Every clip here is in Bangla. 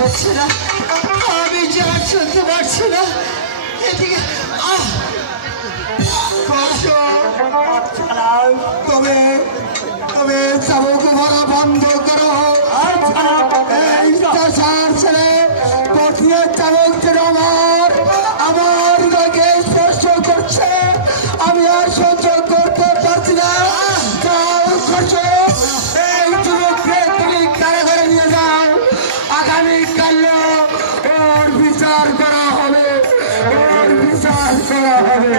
হচ্ছে না, আমি যে আর শুনতে পারছি না। এদিকে তবে তবে চাবুক ভরা বন্ধ করো। ছেলে পথিয়ে চাবুক ছেড়ে আমার গাকে স্পর্শ করছে, আমি আর সহ্য করতে পারছি না। এই যুবককে তুমি কারাগারে নিয়ে যাও, আগামীকাল ওর বিচার করা হবে, ওর বিচার করা হবে।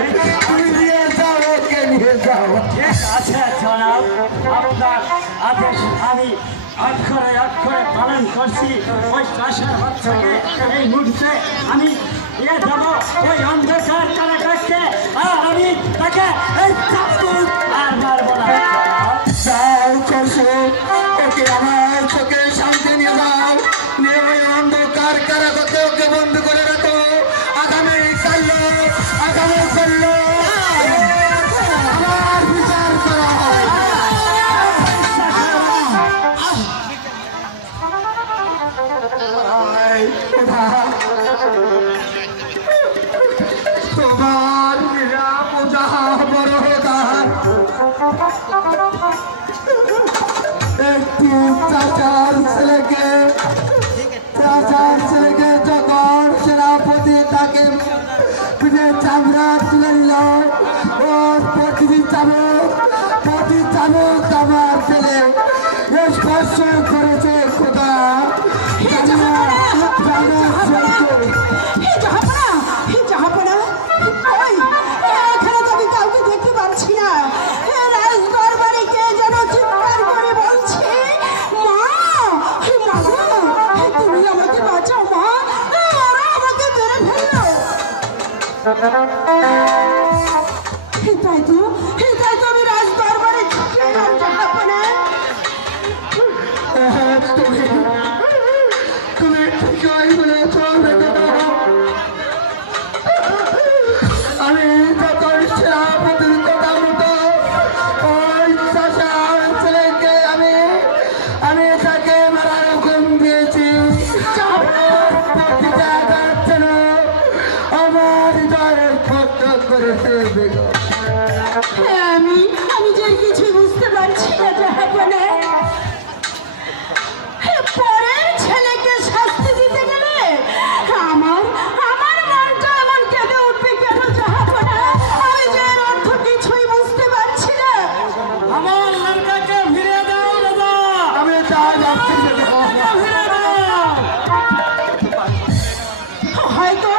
তুমি নিয়ে যাও, ওকে নিয়ে যাও। ঠিক আছে জনাব, আপনার আদেশ আমি অক্ষরে অক্ষরে পালন করছি। ওই চাষের বাচ্চাকে এই মুহূর্তে আমি নিয়ে যাবো ওই অন্ধকার কারাগারকে, আর আমি তাকে এই চাবুক আর মারবো না। যাও করছো, ওকে আমার চোখে শান্তি নিয়ে যাও, নিয়ে ওই অন্ধকার কারাগারে ওকে বন্ধ করে রাখো। আগামীকাল আমার বিচার করা হবে। তোমার পূজা বড় দান, একটি চাচার ছেলেকে যখন সেনাপতি তাকে চামড়া তুলে নিল, ওর প্রতি চাবুক আমার ছেলে স্পর্শ করেছে। খোদা আমি রাজ দরবারে ছুটে এলাম জাহাপনা। তুমি ঠিকই বলেছ। আমি যখন সেনাপতির কথা মতো ওই চাচার ছেলেকে আমি তাকে মারার হুকুম দিয়েছি। আমার হৃদয়ে খট্টা করেছে বেগম। আমি যে কিছুই বুঝতে পারছি না জাহাপনা। পরের ছেলেকে শাস্তি দিতে গেলে আমার মনটা এমন কেঁদে উঠবে কেন জাহাপনা? আমি যে এর অর্থ কিছুই বুঝতে পারছি না। আমার লড়কাকে ফিরে দাও দাদা, আমি তার ফিরে দাও। হয়তো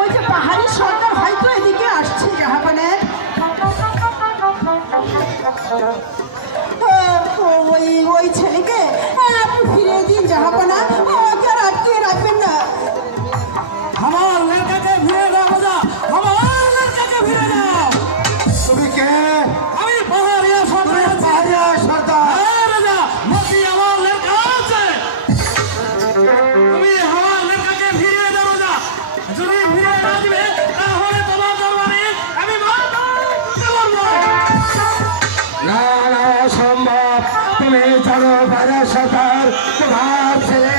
ওই যে পাহাড়ি সরকার হয়তো এদিকে আসছে জাহাপনা। ওই ছেলেকে আপনি ফিরিয়ে দিন জাহাপনা, ওকে আর আটকে রাখবেন না। আমার লড়কাকে ফিরে দাও দাদা, আমার লড়কাকে ফিরে দাও। তুমি কে? আমি পাহাড়িয়া সরকার। পাহাড়িয়া সর্দার? হ্যাঁ রাজা, মতি আমার লড়কা আছে। তুমি আমার লড়কাকে ফিরে দাও রাজা, যদি ফিরে না দিবে তাহলে তোমার দরবারে আমি মারতে পারবো না, অসম্ভব। তুমি জানো পাহাড়িয়া সর্দার তোমার ছেলে